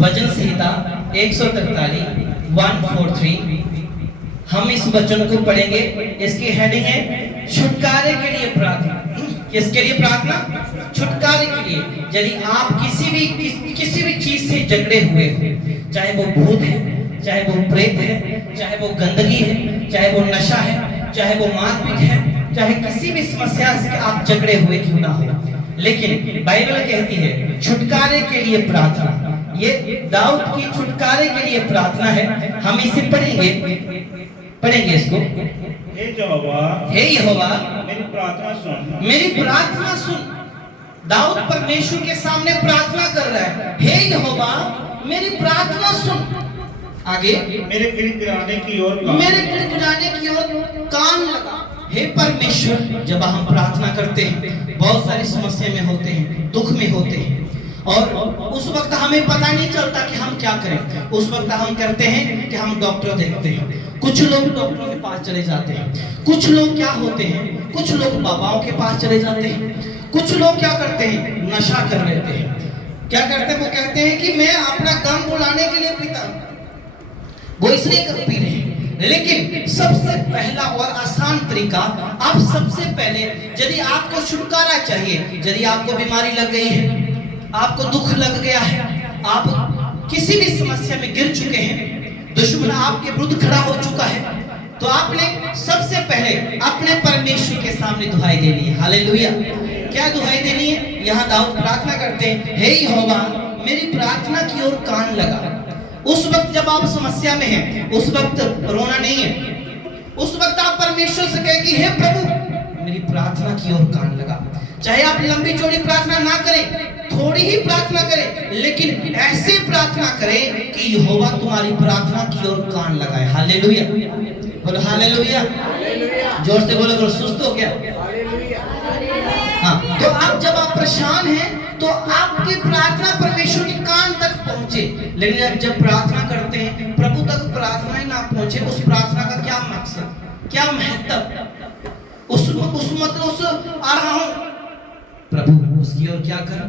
वचन संहिता 143 143। हम इस वचन को पढ़ेंगे। इसकी हेडिंग है छुटकारे के लिए प्रार्थना। किसके लिए प्रार्थना? छुटकारे के लिए। यदि आप किसी भी चीज से जकड़े हुए हो, चाहे वो भूत है, चाहे वो प्रेत है, चाहे वो गंदगी है, चाहे वो नशा है, चाहे वो मारपीट है, चाहे किसी भी समस्या से आप जकड़े हुए क्यों ना हो, लेकिन बाइबल कहती है छुटकारे के लिए प्रार्थना। ये दाऊद की छुटकारे के लिए प्रार्थना है। हम इसे पढ़ेंगे इसको। हे यहोवा मेरी प्रार्थना सुन, मेरी प्रार्थना सुन। दाऊद परमेश्वर के सामने प्रार्थना कर रहा है, हे यहोवा मेरी प्रार्थना सुन। आगे, मेरे गिड़गिड़ाने की ओर कान लगा। हे परमेश्वर, जब हम प्रार्थना करते हैं, बहुत सारी समस्या में होते हैं, दुख में होते हैं, और उस वक्त हमें पता नहीं चलता कि हम क्या करें। उस वक्त हम करते हैं कि हम डॉक्टर देखते हैं। कुछ लोग डॉक्टरों के पास चले जाते हैं। कुछ लोग क्या होते हैं, कुछ लोग बाबाओं के पास चले जाते हैं। कुछ लोग क्या करते हैं, नशा कर लेते हैं। क्या करते हैं, वो कहते हैं कि मैं अपना गम भुलाने के लिए पीता हूं, वो इसलिए पी रहे हैं। लेकिन सबसे पहला और आसान तरीका, आप सबसे पहले यदि आपको छुटकारा चाहिए, यदि आपको बीमारी लग गई है, आपको दुख लग गया है, आप किसी भी समस्या में गिर चुके हैं, दुश्मन आपके विरुद्ध खड़ा हो चुका है, तो आपने सबसे पहले अपने परमेश्वर के सामने दुहाई देनी है। हालेलुया। क्या दुहाई देनी है? यहाँ दाऊद प्रार्थना करते हैं, हे यहोवा मेरी प्रार्थना की ओर कान लगा। उस वक्त जब आप समस्या में हैं, उस वक्त रोना नहीं है। उस वक्त आप परमेश्वर से कहें कि हे प्रभु मेरी प्रार्थना की ओर कान लगा। चाहे आप लंबी चौड़ी प्रार्थना ना करें, थोड़ी ही प्रार्थना करें, लेकिन ऐसे प्रार्थना करें कि यहोवा तुम्हारी प्रार्थना की ओर कान लगाए। हालेलुया। बोलो हालेलुया। जोर से बोलो। अगर सुस्त हो क्या? हाँ, तो आप जब आप परेशान हैं तो आपकी प्रार्थना परमेश्वर के कान तक पहुंचे। लेकिन आप जब प्रार्थना करते हैं, प्रभु तक प्रार्थना ही ना पहुंचे, उस प्रार्थना का क्या मकसद, क्या महत्व? उस आ रहा हूं प्रभु, उसकी ओर क्या कर,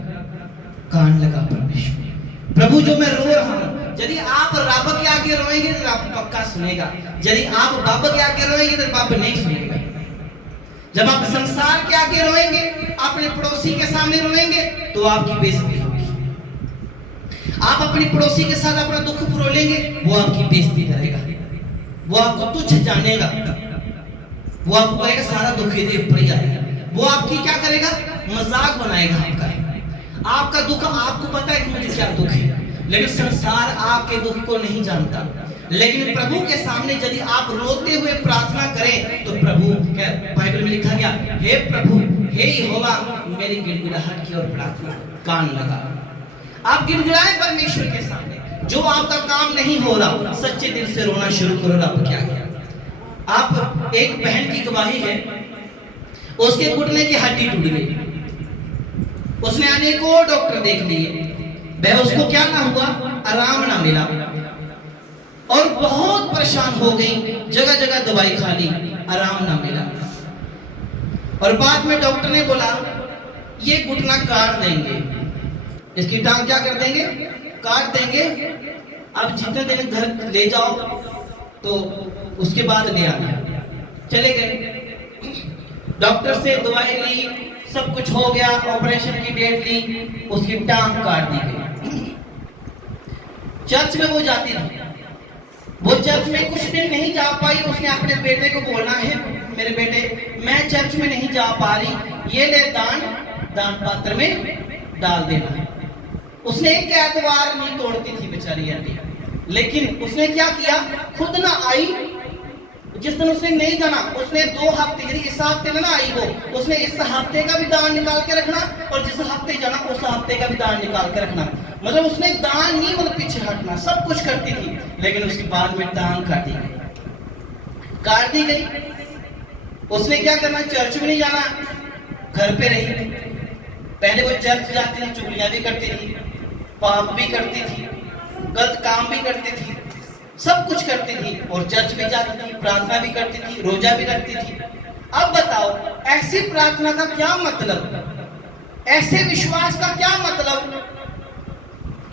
कान लगा परमेश्वर। प्रभु जो मैं रो रहा हूं, यदि आप रब के आगे रोएंगे तो रब पक्का सुनेगा। यदि आप बाबा के आगे रोएंगे तो बाबा नहीं सुनेगा। जब आप संसार के आगे रोएंगे, अपने पड़ोसी के सामने रोएंगे, तो आपकी बेइज्जती होगी। आप अपने पड़ोसी के साथ अपना दुख फरोलेंगे, वो आपकी बेइज्जती करेगा, वो आपको तुच्छ जानेगा, वो आपको कहेगा सारा दुख ही ऊपर ही आएगा। वो आपकी क्या करेगा, मजाक बनाएगा आपका दुख। आपको पता है कि मुझे क्या दुख है, लेकिन संसार आपके दुख को नहीं जानता। लेकिन प्रभु के सामने यदि आप रोते हुए प्रार्थना करें, तो प्रभु, बाइबल में लिखा गया, हे प्रभु, हे यहोवा मेरी गिड़गिड़ाहट की ओर प्रार्थना कान लगा। आप गिड़गिड़ाएं परमेश्वर के सामने। जो आपका काम नहीं हो रहा, सच्चे दिल से रोना शुरू करो। रब क्या किया? आप, एक बहन की गवाही है, उसके घुटने की हड्डी टूट गई, उसने अनेकों डॉक्टर देख लिए, वह उसको क्या ना हुआ, आराम ना मिला, और बहुत परेशान हो गई, जगह जगह दवाई खा ली, आराम ना मिला। और बाद में डॉक्टर ने बोला ये घुटना काट देंगे, इसकी टांग क्या कर देंगे, काट देंगे। अब जितने दिन घर ले जाओ तो उसके बाद ले आना। चले गए, डॉक्टर से दवाई ली, सब कुछ हो गया, ऑपरेशन की डेट ली, उसकी टांग काट दी गई। चर्च में वो जाती थी, वो चर्च में कुछ दिन नहीं जा पाई। उसने अपने बेटे को बोलना है, मेरे बेटे मैं चर्च में नहीं जा पा रही, ये ले दान पात्र में डाल देना। उसने एक एतवार नहीं तोड़ती थी बेचारी आंटी, लेकिन उसने क्या किया, खुद ना आई। जिस दिन उसने नहीं जाना, उसने 2 हफ्ते, यदि इस हफ्ते में ना आई वो, उसने इस हफ्ते का भी दान निकाल के रखना, और जिस हफ्ते जाना उस हफ्ते का भी दान निकाल के रखना। मतलब उसने दान नहीं, मतलब पीछे हटना, सब कुछ करती थी। लेकिन उसके बाद में टांग काट दी गई। उसने क्या करना, चर्च में नहीं जाना, घर पे रही। पहले वो चर्च जाती थी, चुगलियां भी करती थी, पाप भी करती थी, गलत काम भी करती थी, सब कुछ करती थी, और चर्च भी जाती थी, प्रार्थना भी करती थी, रोजा भी रखती थी। अब बताओ, ऐसी प्रार्थना का क्या मतलब, ऐसे विश्वास का क्या मतलब?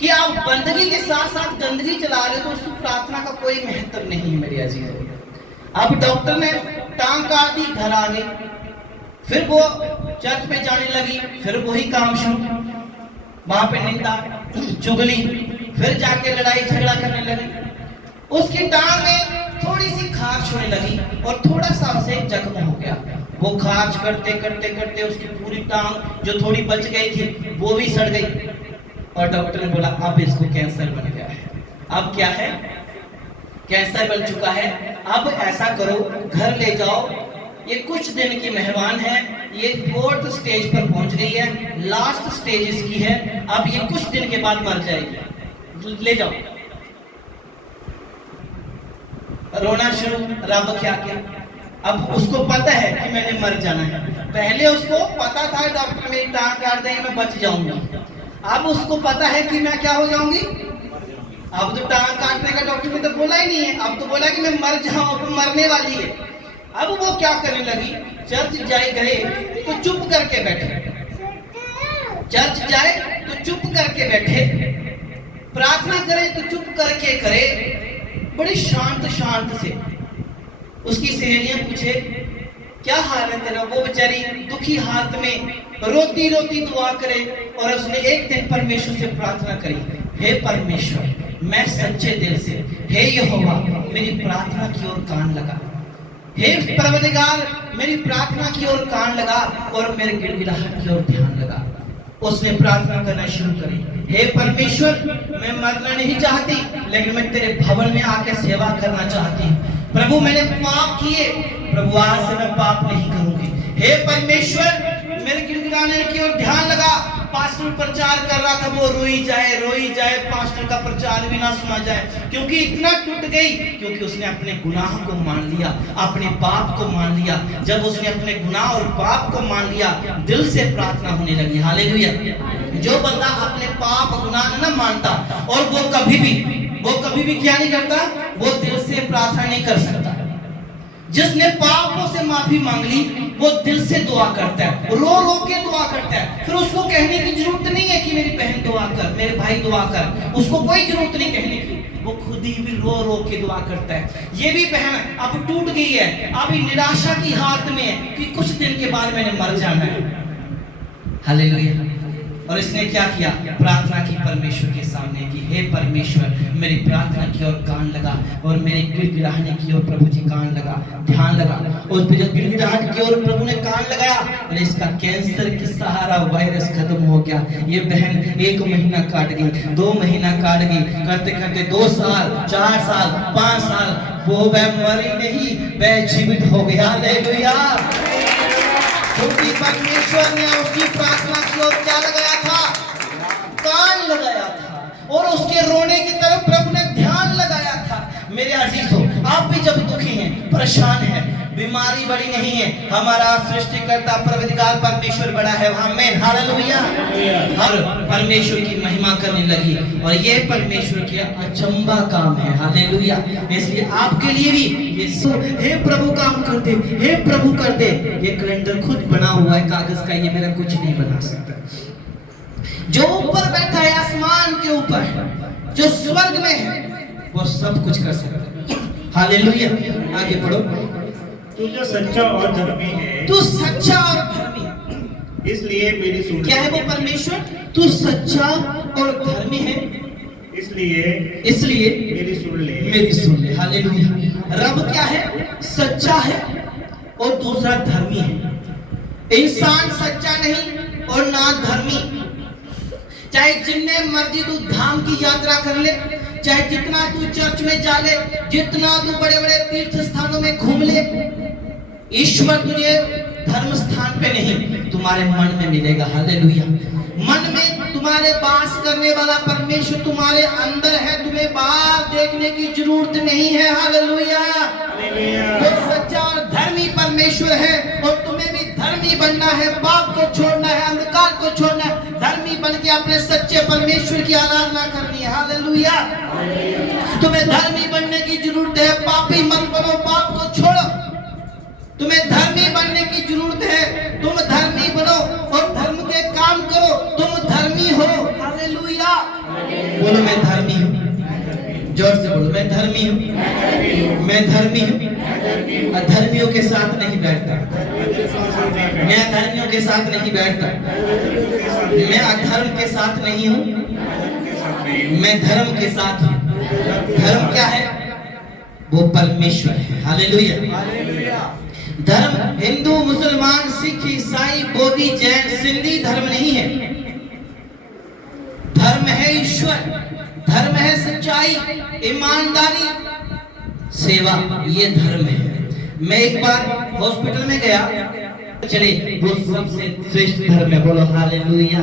कि आप बंदगी के साथ साथ गंदगी चला रहे हो तो उस प्रार्थना का कोई महत्व नहीं है मेरे अजीजों। अब डॉक्टर ने टांग काट दी, घर आ गई, फिर वो चर्च पे जाने लगी, फिर वही काम शुरू, वहां पे निंदा चुगली, फिर जाके लड़ाई झगड़ा करने लगी। उसकी टांग में थोड़ी सी खारिश होने लगी और थोड़ा सा उसे जख्म हो गया। वो खारिश करते करते करते उसकी पूरी टांग जो थोड़ी बच गई थी वो भी सड़ गई और डॉक्टर ने बोला अब इसको कैंसर बन गया है। अब क्या है, कैंसर बन चुका है। अब ऐसा करो, घर ले जाओ, ये कुछ दिन की मेहमान है, ये 4th स्टेज पर पहुंच गई है, लास्ट स्टेज इसकी है, अब ये कुछ दिन के बाद मर जाएगी, ले जाओ। रोना शुरू, रब क्या किया, अब उसको पता है कि मैंने मर जाना है। पहले उसको पता था डॉक्टर मेरी टांग काट देंगे मैं बच जाऊंगी, अब उसको पता है कि मैं क्या हो जाऊंगी। अब तो टांग काटने का डॉक्टर ने तो बोला ही नहीं है, अब तो बोला कि मैं मर जाऊं, तो मरने वाली है। अब वो क्या करने लगी, चर्च जाए गए तो चुप करके बैठे, चर्च जाए तो चुप करके बैठे, प्रार्थना करे तो चुप करके करे, बड़ी शांत शांत से। उसकी सहेलियां पूछे क्या हाल है तेरा, वो बेचारी दुखी हाथ में रोती रोती दुआ करे और उसने एक दिन परमेश्वर से प्रार्थना करी, हे परमेश्वर मैं सच्चे दिल से, हे यहोवा मेरी प्रार्थना की ओर कान लगा, हे परवरदिगार मेरी प्रार्थना की ओर कान लगा और मेरे गिड़गिड़ाहट की ओर ध्यान लगा। उसने प्रार्थना करना शुरू करी, हे परमेश्वर मैं मरना नहीं चाहती लेकिन मैं तेरे भवन में आके सेवा करना चाहती हूँ। प्रभु मैंने पाप किए, प्रभु आज से मैं पाप नहीं करूंगी। हे परमेश्वर मेरे गिड़गिड़ाने की ओर ध्यान लगा। पास्टर प्रचार कर रहा था, वो रोई जाए, पास्टर का प्रचार भी ना सुना जाए, क्योंकि इतना टूट गई, क्योंकि उसने अपने गुनाह को मान लिया, अपने पाप को मान लिया। जब उसने अपने गुनाह और पाप को मान लिया, दिल से प्रार्थना होने लगी। हालेलुया। जो बंदा अपने पाप गुनाह न मानता और वो कभी भी क्या नहीं करता, वो दिल से प्रार्थना नहीं कर सकता। जिसने पापों से माफी मांग ली वो दिल से दुआ करता है, रो रो के दुआ करता है। फिर उसको कहने की जरूरत नहीं है कि मेरी बहन दुआ कर, मेरे भाई दुआ कर, उसको कोई जरूरत नहीं कहने की, वो खुद ही भी रो रो के दुआ करता है। ये भी बहन अब टूट गई है, अभी निराशा की हालत में है कि कुछ दिन के बाद मैंने मर जाना है। हालेलुया। और इसने क्या किया, प्रार्थना की परमेश्वर के सामने की, हे परमेश्वर मेरी प्रार्थना की ओर कान लगा और मेरे गिड़गिड़ाहट की ओर प्रभु जी कान लगा, ध्यान लगा। उस पे जब गिड़गिड़ाहट की ओर प्रभु ने कान लगाया और इसका कैंसर की सहारा वायरस खत्म हो गया। ये बहन 1 महीना काट गई, 2 महीना काट गई, करते करते 2 साल, 4 साल, 5 साल, वो वह मरी नहीं, वह जीवित हो गया। हालेलुया। क्योंकि परमेश्वर ने उसकी प्रार्थना की ओर क्या लगाया था, कान लगाया था और उसके रोने की तरफ प्रभु ने ध्यान लगाया था। मेरे अजीजों आप भी जब दुखी हैं, परेशान हैं, बीमारी बड़ी नहीं है, हमारा सृष्टिकर्ता परवरदिगार परमेश्वर बड़ा है। आमीन। हालेलुया। हर परमेश्वर की महिमा करने लगी और ये परमेश्वर के अचंबा काम है। हालेलुया। इसलिए आपके लिए भी ये हे प्रभु काम कर दे, हे प्रभु कर दे। ये कैलेंडर खुद बना हुआ है कागज का, ये मेरा कुछ नहीं बना सकता। जो ऊपर बैठा है आसमान के ऊपर, जो स्वर्ग में है, वो सब कुछ कर सकता है। हालेलुया। आगे पढ़ो। तू जो सच्चा और धर्मी है, तू सच्चा और धर्मी है, इसलिए मेरी सुन। क्या है वो परमेश्वर, तू सच्चा और धर्मी है, इसलिए मेरी सुन ले। हालेलुया। रब क्या है, सच्चा है और दूसरा धर्मी है। इंसान सच्चा नहीं और ना धर्मी। चाहे जितने मर्जी तू धाम की यात्रा कर ले, चाहे जितना तू चर्च में जा ले, जितना तू बड़े बड़े तीर्थ स्थानों में घूम ले, ईश्वर तुझे धर्म स्थान पे नहीं, तुम्हारे मन में मिलेगा। हालेलुया। मन में तुम्हारे वास करने वाला परमेश्वर तुम्हारे अंदर है, तुम्हें बाहर देखने की जरूरत नहीं है। हालेलुया। वो सच्चा और धर्मी परमेश्वर है और तुम्हें भी धर्मी बनना है, पाप को छोड़ना है, अंधकार को छोड़ना है, धर्मी बन के अपने सच्चे परमेश्वर की आराधना करनी है। हालेलुया। तुम्हें धर्मी बनने की जरूरत है, पापी मत बनो, पाप को छोड़ो। तुम्हें धर्मी बनने की जरूरत है, तुम धर्मी बनो और धर्म के काम करो। तुम धर्मी हो? हालेलुया। बोलो मैं धर्मी हूँ। जोर से बोलो मैं धर्मी हूँ। मैं धर्मी हूँ। अधर्मियों के साथ नहीं बैठता। मैं अधर्मियों के साथ नहीं बैठता। मैं अधर्म के साथ नहीं हूँ। मैं धर्म के साथ हूँ। धर्म क्या है? वो परमेश्वर है। हालेलुया। धर्म हिंदू, मुसलमान, सिख, ईसाई, बोधी, जैन, सिंधी धर्म नहीं है। धर्म है ईश्वर। धर्म है सच्चाई, ईमानदारी, सेवा। ये धर्म है। मैं एक बार हॉस्पिटल में गया, चले वो सबसे श्रेष्ठ धर्म है। बोलो हालेलुया।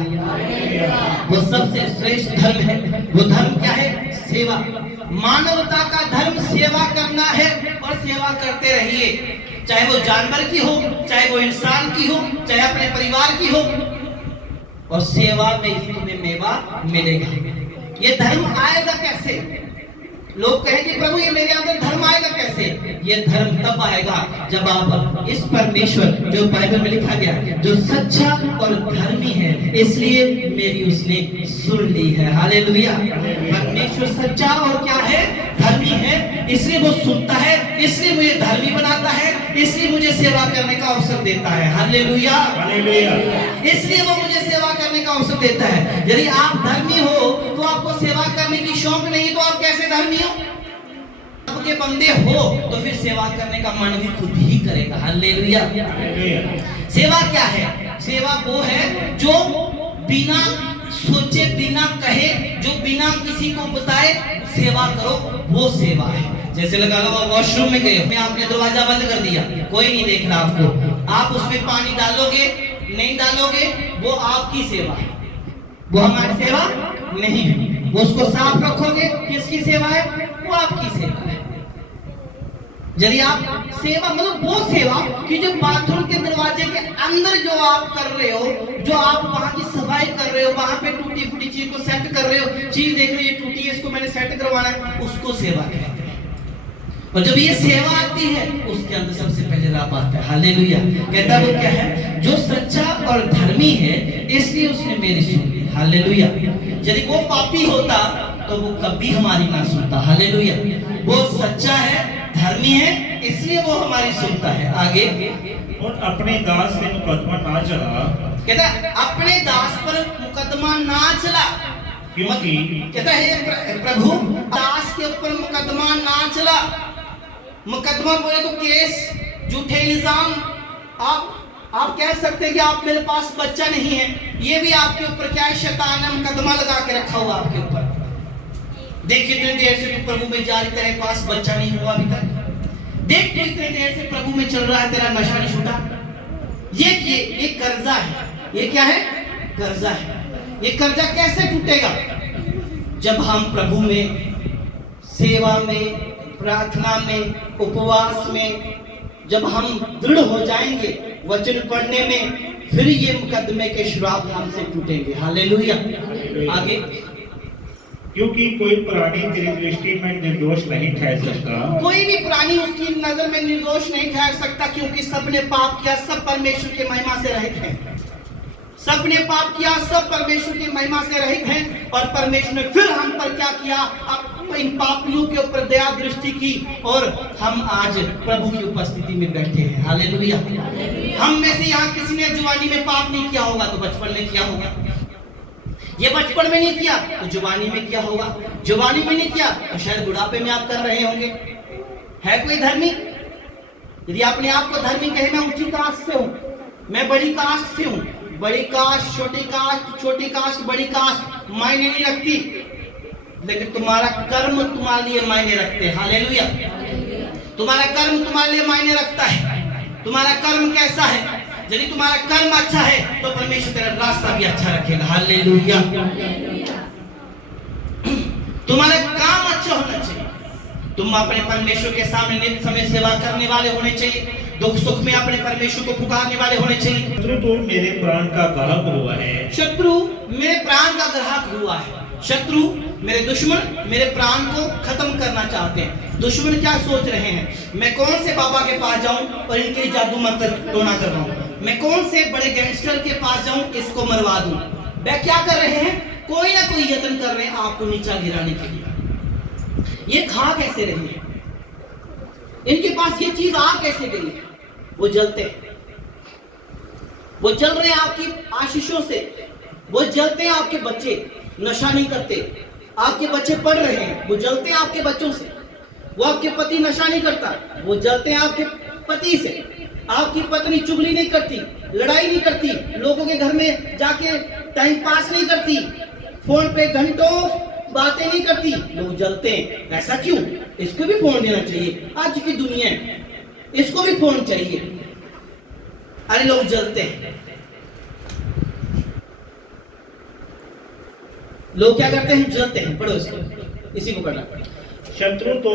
वो सबसे श्रेष्ठ धर्म है। वो धर्म क्या है? सेवा। मानवता का धर्म सेवा करना है और सेवा करते रहिए, चाहे वो जानवर की हो, चाहे वो इंसान की हो, चाहे अपने परिवार की हो। और सेवा में ही तुम्हें मेवा मिलेगा। ये धर्म आएगा कैसे? लोग कहेंगे प्रभु ये मेरे अंदर धर्म आएगा कैसे? ये धर्म तब आएगा जब आप इस परमेश्वर, जो बाइबल में लिखा गया, जो सच्चा और धर्मी है इसलिए मेरी उसने सुन ली है। हालेलुया। परमेश्वर सच्चा और क्या है? धर्मी है, इसलिए वो सुनता है, इसलिए मुझे धर्मी बनाता है, इसलिए मुझे सेवा करने का अवसर देता है। हालेलुया। इसलिए वो मुझे सेवा करने का अवसर देता है। यदि आप धर्मी हो तो आपको सेवा करने की शौक नहीं, तो आप कैसे धर्मी हो? आपके बंदे हो तो फिर सेवा करने का मन भी खुद ही करेगा। हालेलुया। सेवा क्या है? सेवा वो है जो बिना सोचे, बिना कहे, जो बिना किसी को बताए सेवा करो, वो सेवा है। जैसे लगा लो वॉशरूम में गए, आपने दरवाजा बंद कर दिया, कोई नहीं देख रहा आपको, आप उसमें पानी डालोगे नहीं डालोगे, वो आपकी सेवा है, वो हमारी सेवा नहीं है। वो उसको साफ रखोगे, किसकी सेवा है? वो आपकी सेवा है। यदि आप सेवा मतलब वो सेवा कि जो बाथरूम के दरवाजे के अंदर जो आप कर रहे हो, जो आप वहां की सफाई कर रहे हो, वहां पे टूटी फूटी चीज को सेट कर रहे हो, चीज देख रहे हो ये टूटी है, इसको मैंने सेट करवाना है, उसको सेवा कहते हैं। और जब ये सेवा आती है उसके अंदर सबसे पहले रब आता है। हालेलुया। कहता वो क्या है? जो सच्चा और धर्मी है इसलिए उसने मेरी सुन ली। हालेलुया। यदि वो पापी होता तो वो कभी हमारी ना सुनता। हालेलुया। वो सच्चा है, धर्मी है, इसलिए वो हमारी सुनता है। आगे, और अपने दास से मुकदमा ना चला। कहता अपने दास पर मुकदमा ना चला, क्योंकि कहता है प्रभु दास के ऊपर मुकदमा ना चला। मुकदमा बोले तो केस, झूठे इल्जाम। आप कह सकते हैं कि आप मेरे पास बच्चा नहीं है, ये भी आपके ऊपर क्या है? शैतान ने मुकदमा लगा के रखा हुआ आपके ऊपर। देखिए इतनी देर से तू प्रभु में जा रही, तेरे पास बच्चा नहीं हुआ अभी तक। देख तू इतनी देर से प्रभु में चल रहा है, तेरा नशा नहीं छूटा। ये कर्जा है। ये क्या है? कर्जा है। ये कर्जा कैसे टूटेगा? जब हम प्रभु में, सेवा में, प्रार्थना में, उपवास में जब हम दृढ़ हो जाएंगे, वचन पढ़ने में, फिर ये मुकदमे के श्राप हमसे टूटेंगे। हालेलुया। आगे, क्योंकि कोई प्राणी तेरी दृष्टि में निर्दोष नहीं ठहर सकता। कोई भी प्राणी उसकी नजर में निर्दोष नहीं ठहर सकता, क्योंकि सबने पाप किया, सब परमेश्वर की महिमा से रहित हैं। सबने पाप किया, सब परमेश्वर की महिमा से रहित हैं। और परमेश्वर ने फिर हम पर क्या किया? अब इन पापियों के ऊपर दया दृष्टि की और हम आज प्रभु की उपस्थिति में बैठे हैं। हालेलुया। हम में से यहाँ किसी ने जवानी में पाप नहीं किया होगा तो बचपन में किया होगा। ये बचपन में नहीं किया तो जवानी में किया होगा। जवानी में नहीं किया तो शायद बुढ़ापे में आप कर रहे होंगे। है कोई धर्मी? यदि आपने आपको धर्मी कहे मैं ऊंची कास्ट से हूँ, मैं बड़ी कास्ट से हूँ, बड़ी कास्ट, छोटी कास्ट, बड़ी कास्ट मायने नहीं रखती, लेकिन तुम्हारा कर्म तुम्हारे लिए मायने रखते हैं। हालेलुया। तुम्हारा कर्म तुम्हारे लिए मायने रखता है। तुम्हारा कर्म कैसा है? यदि तुम्हारा कर्म अच्छा है तो परमेश्वर तेरा रास्ता भी अच्छा रखेगा। हालेलुया। तुम्हारा काम अच्छा होना चाहिए। तुम अपने परमेश्वर के सामने नित्य समय सेवा करने वाले होने चाहिए। दुख सुख में अपने परमेश्वर को पुकारने वाले होने चाहिए। शत्रु तो मेरे प्राण का ग्राहक हुआ है। शत्रु मेरे प्राण का ग्राहक हुआ है। शत्रु मेरे दुश्मन मेरे प्राण को खत्म करना चाहते हैं। दुश्मन क्या सोच रहे हैं? मैं कौन से बाबा के पास जाऊं और इनके जादू मंत्र टोना करवाऊं? मैं कौन से बड़े गैंगस्टर के पास जाऊं, इसको मरवा दूं? वे क्या कर रहे हैं? कोई ना कोई यत्न कर रहे हैं आपको नीचा गिराने के लिए। ये खा कैसे रहे हैं? इनके पास ये चीज आ कैसे गई है? वो जलते हैं, वो जल रहे हैं आपकी आशीषों से, वो जलते हैं। आपके बच्चे नशा नहीं करते, आपके बच्चे पढ़ रहे हैं, वो जलते हैं आपके बच्चों से। वो आपके पति नशा नहीं करता, वो जलते हैं आपके पति से। आपकी पत्नी चुगली नहीं करती, लड़ाई नहीं करती, लोगों के घर में जाके टाइम पास नहीं करती, फोन पे घंटों बातें नहीं करती, लोग जलते हैं। ऐसा क्यों? इसको भी फोन देना चाहिए। आज की दुनिया है, इसको भी फोन चाहिए। अरे लोग जलते हैं। लोग क्या करते हैं? जलते हैं। पढ़ो इसको, इसी को पढ़ना। शत्रु तो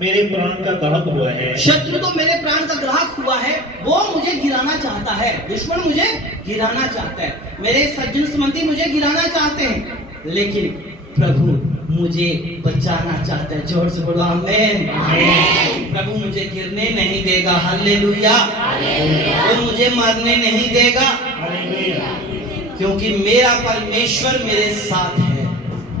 मेरे प्राण का ग्राहक हुआ है। शत्रु तो मेरे प्राण का ग्राहक हुआ है, वो मुझे गिराना चाहता है। दुश्मन मुझे गिराना चाहता है, मेरे सज्जन संबंधी मुझे गिराना चाहते हैं, लेकिन प्रभु मुझे बचाना चाहता है। जोर से बोलो आमीन। प्रभु मुझे गिरने नहीं देगा। हालेलुया। वो मुझे मरने नहीं देगा, क्योंकि मेरा परमेश्वर मेरे साथ है।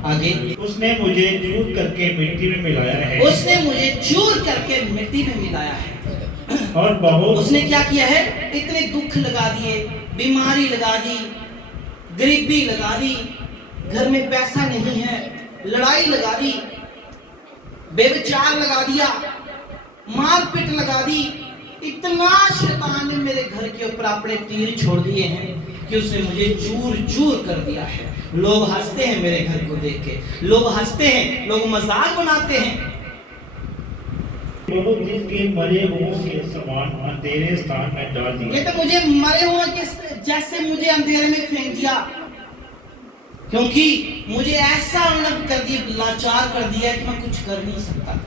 आगे, उसने मुझे चूर करके मिट्टी में मिलाया है। उसने मुझे चूर करके मिट्टी में मिलाया है। और बहुत उसने क्या किया है? इतने दुख लगा दिए, बीमारी लगा दी, गरीबी लगा दी, घर में पैसा नहीं है, लड़ाई लगा दी, बेविचार लगा दिया, मारपीट लगा दी। इतना शैतान ने मेरे घर के ऊपर अपने तीर छोड़ दिए हैं कि उसने मुझे चूर चूर कर दिया है। लोग हंसते हैं मेरे घर को देख के, लोग हंसते हैं, लोग मजाक बनाते हैं। बहुत जिसके मरे हुओं के समान अंधेरे स्थान में डाल दिया। ये तो मुझे मरे हुए के जैसे मुझे अंधेरे में फेंक दिया, क्योंकि मुझे ऐसा उन्नत कर दिया, लाचार कर दिया कि मैं कुछ कर नहीं सकता।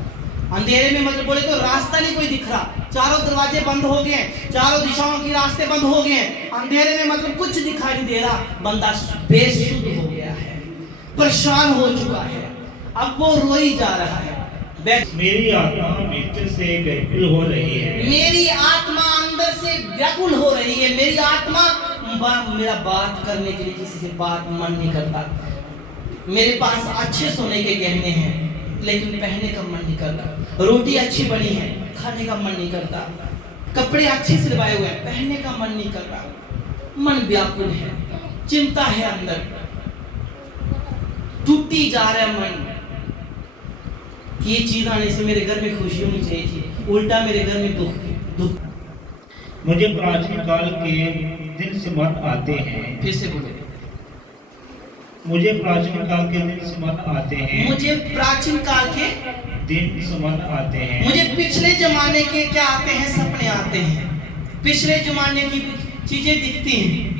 अंधेरे में मतलब बोले तो रास्ता नहीं कोई दिख रहा, चारों दरवाजे बंद हो गए, चारों दिशाओं के रास्ते बंद हो गए। अंधेरे में मतलब कुछ दिखाई नहीं दे रहा। बंदा बेसुध हो गया है, परेशान हो चुका है, अब वो रोई जा रहा है। मेरी आत्मा भीतर से व्याकुल हो रही है। मेरी आत्मा अंदर से व्याकुल हो रही है। मेरी आत्मा, मेरा बात करने के लिए किसी से बात मन नहीं करता। मेरे पास अच्छे सोने के गहने हैं, लेकिन पहनने का मन नहीं करता। रोटी अच्छी बनी है, खाने का मन नहीं करता। कपड़े अच्छे सिलवाए हुए हैं, पहनने का मन नहीं कर रहा। मन व्याकुल है, चिंता है अंदर, टूटी जा रहा है मन। ये चीज आने से मेरे घर में खुशी होनी चाहिए थी, उल्टा मेरे घर में दुख। मुझे प्राचीन काल के दिन स्मरण आते हैं। फिर से बोले, मुझे प्राचीन काल के दिन स्मरण आते हैं। मुझे प्राचीन काल के दिन स्मरण आते हैं। मुझे पिछले जमाने के क्या आते हैं? सपने आते हैं। पिछले जमाने की चीजें दिखती हैं।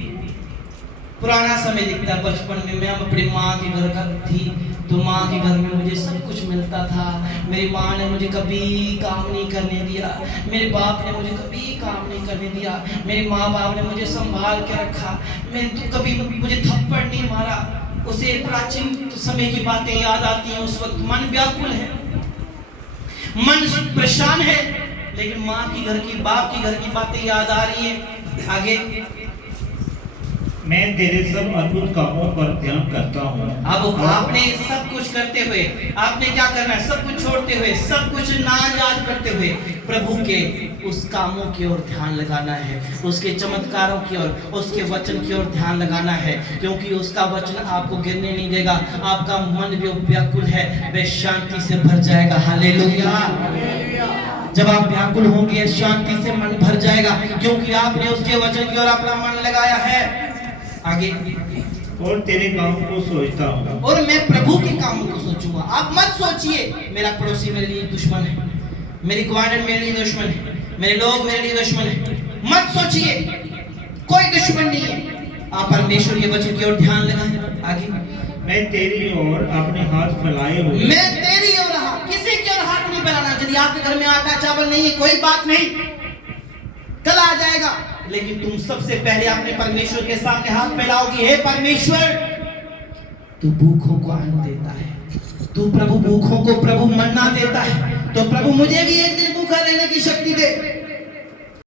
पुराना समय दिखता है। बचपन में मैं अपनी माँ के घर का थी, तो माँ के घर में मुझे सब कुछ मिलता था। मेरी माँ ने मुझे कभी काम नहीं करने दिया, मेरे बाप ने मुझे कभी काम नहीं करने दिया, मेरे माँ बाप ने मुझे संभाल के रखा। मैं तो कभी मुझे थप्पड़ नहीं मारा। उसे प्राचीन समय की बातें याद आती हैं। उस वक्त मन व्याकुल है, मन परेशान है, लेकिन माँ की घर की, बाप की घर की बातें याद आ रही है। आगे, मैं तेरे सब अद्भुत कामों पर ध्यान करता हूँ। अब आपने सब कुछ करते हुए, आपने क्या करना है? सब कुछ छोड़ते हुए, सब कुछ ना याद करते हुए प्रभु के उस कामों की ओर ध्यान लगाना है, उसके चमत्कारों की ओर, उसके वचन की ओर ध्यान लगाना है, क्योंकि उसका वचन आपको गिरने नहीं देगा। आपका मन जो व्याकुल है वह शांति से भर जाएगा। हालेलुया। जब आप व्याकुल होंगे, शांति से मन भर जाएगा, क्योंकि आपने उसके वचन की ओर अपना मन लगाया है। आगे, और तेरे कामों को सोचता हूँ, और मैं प्रभु के कामों को सोचूंगा। आप मत सोचिए मेरा पड़ोसी मेरे लिए दुश्मन है, मेरी गवर्नमेंट मेरे लिए दुश्मन है, मेरे लोग मेरे लिए दुश्मन है। मत सोचिए, कोई दुश्मन नहीं है। आप परमेश्वर के वचन की ओर ध्यान लगाएं। आगे, मैं तेरी ओर अपने हाथ फैलाए हुए, मैं तेरी ओर रहा, किसी की ओर हाथ नहीं फैलाना। यदि आपके घर में आटा चावल नहीं है, कोई बात नहीं, कल आ जाएगा, लेकिन तुम सबसे पहले अपने परमेश्वर के सामने हाथ फैलाओगे। हे परमेश्वर, तू भूखों को अन्न देता है, तू प्रभु भूखों को प्रभु मन्ना देता है, तो प्रभु मुझे भी एक दिन भूखा रहने की शक्ति दे।